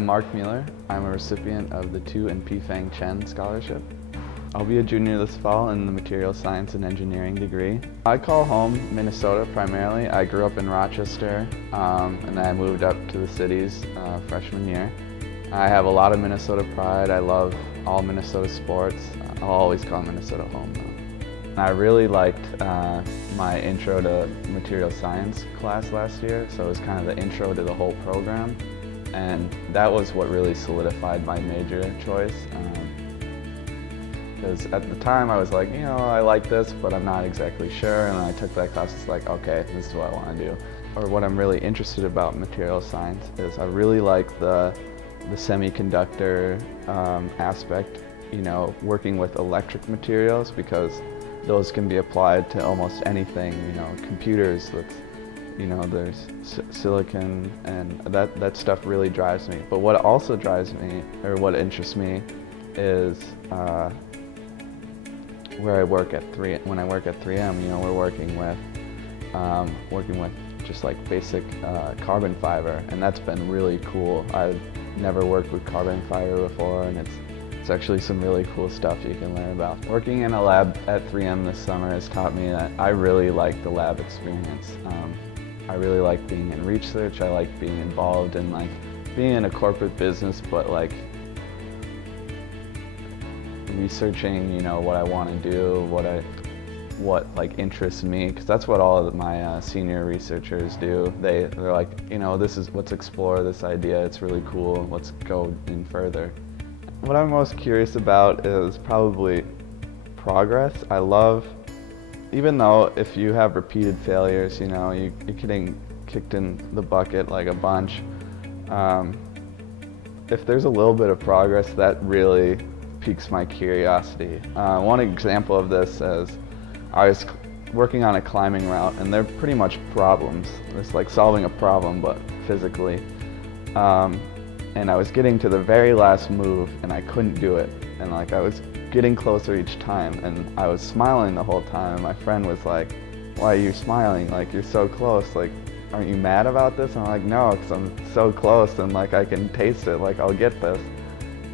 I'm Mark Mueller. I'm a recipient of the 2 and Pi-Fang Chen scholarship. I'll be a junior this fall in the material science and engineering degree. I call home Minnesota primarily. I grew up in Rochester and then I moved up to the cities freshman year. I have a lot of Minnesota pride. I love all Minnesota sports. I'll always call Minnesota home though. I really liked my intro to material science class last year, so it was kind of the intro to the whole program. And that was what really solidified my major choice. Because at the time I was like, you know, I like this, but I'm not exactly sure. And I took that class, it's like, okay, this is what I want to do. Or what I'm really interested about material science is I really like the semiconductor aspect, you know, working with electric materials, because those can be applied to almost anything, you know, computers, you know, there's silicon, and that stuff really drives me. But what also drives me, or what interests me, is where I work at when I work at 3M, you know, we're working with just like basic carbon fiber, and that's been really cool. I've never worked with carbon fiber before, and it's actually some really cool stuff you can learn about. Working in a lab at 3M this summer has taught me that I really like the lab experience. I really like being in research. I like being involved in like being in a corporate business, but like researching, you know, what I want to do, what like interests me, because that's what all of my senior researchers do. They're like, you know, let's explore this idea. It's really cool. Let's go in further. What I'm most curious about is probably progress. I love, even though if you have repeated failures, you know, you're getting kicked in the bucket like a bunch. If there's a little bit of progress, that really piques my curiosity. One example of this is I was working on a climbing route, and they're pretty much problems. It's like solving a problem, but physically. And I was getting to the very last move, and I couldn't do it. And like I was getting closer each time, and I was smiling the whole time. And my friend was like, "Why are you smiling? Like, you're so close. Like, aren't you mad about this?" And I'm like, "No, because I'm so close, and like I can taste it. Like, I'll get this."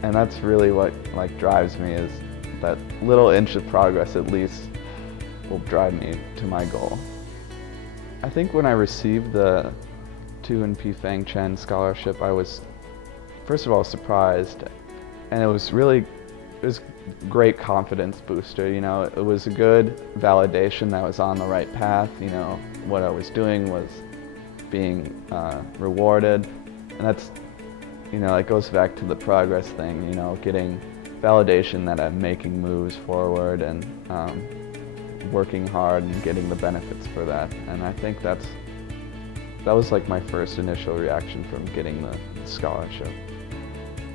And that's really what like drives me, is that little inch of progress at least will drive me to my goal. I think when I received the 2 and Pi-Fang Chen scholarship, I was first of all surprised, and it was great confidence booster. You know, it was a good validation that I was on the right path. You know, what I was doing was being rewarded, and that's, you know, it goes back to the progress thing, you know, getting validation that I'm making moves forward and working hard and getting the benefits for that. And I think that was like my first initial reaction from getting the scholarship.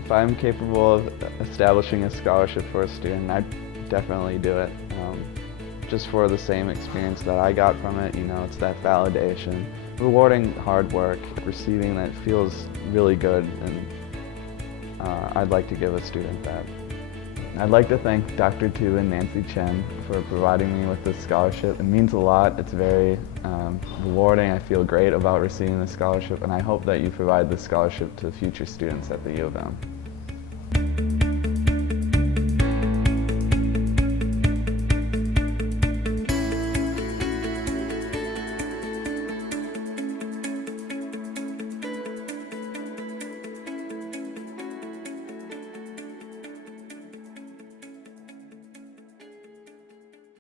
If I'm capable of establishing a scholarship for a student, I'd definitely do it. Just for the same experience that I got from it, you know, it's that validation. Rewarding hard work, receiving that feels really good, and I'd like to give a student that. I'd like to thank Dr. Tu and Nancy Chen for providing me with this scholarship. It means a lot. It's very rewarding. I feel great about receiving the scholarship, and I hope that you provide this scholarship to future students at the U of M.